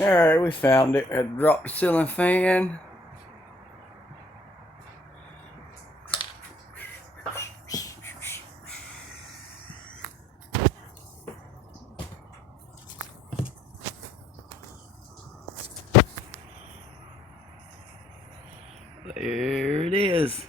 Alright, we found it. I dropped the ceiling fan. There it is.